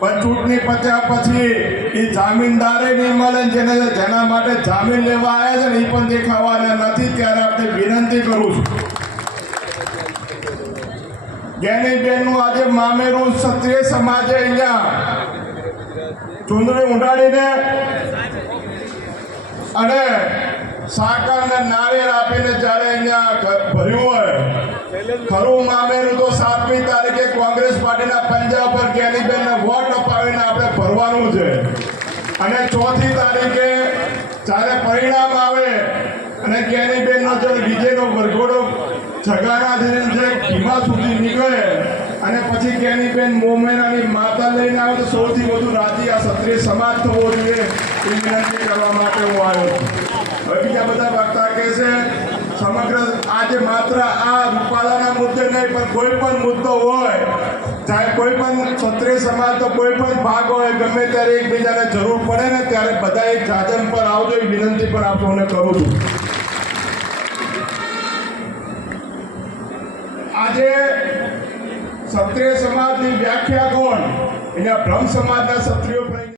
પણ ચૂંટણી પત્યા પછી એ જામીનદારે નહીં મળે, જેના માટે જામીન લેવા આવ્યા છે ને એ પણ દેખાવાના નથી. ત્યારે આપણે વિનંતી કરું છું, જ્ઞાનીબેનનું આજે મામેરું ક્ષત્રિય સમાજે અહીંયા ચૂંદડી ઉડાડીને અને સાકરને નાળિયેર આપીને જ્યારે અહીંયા ભર્યું હોય, ખરું મામેરું તો 7મી તારીખે કોંગ્રેસ પાર્ટીના પંજા પર જ્ઞાનીબેનને વોટ અપાવીને આપણે ભરવાનું છે. અને 4મી તારીખે જ્યારે પરિણામ આવે અને જ્ઞાનીબેનનો જો ડીજેનો વરઘોડો જગાનાથી જે ભીમા સુધી નીકળે અને પછી જ્ઞાનીબેન મોમેરાની માતા લઈને આવે તો સૌથી વધુ રાજી આ ક્ષત્રિય સમાજ થવો જોઈએ એ વિનંતી કરવા માટે હું આવ્યો છું. હવે બીજા બધા વક્તા કહે છે સમગ્ર આજે માત્ર આ રૂપાલાના મુદ્દે નહીં પણ કોઈ પણ મુદ્દો હોય, ચાહે કોઈ પણ ક્ષત્રિય સમાજનો કોઈ પણ ભાગ હોય, ગમે ત્યારે એકબીજાને જરૂર પડે ને ત્યારે બધા એક જાજન પર આવજો એ વિનંતી પણ આપ સૌને કરું છું. આજે ક્ષત્રિય સમાજની વ્યાખ્યા કોણ? એના બ્રહ્મ સમાજના ક્ષત્રિયો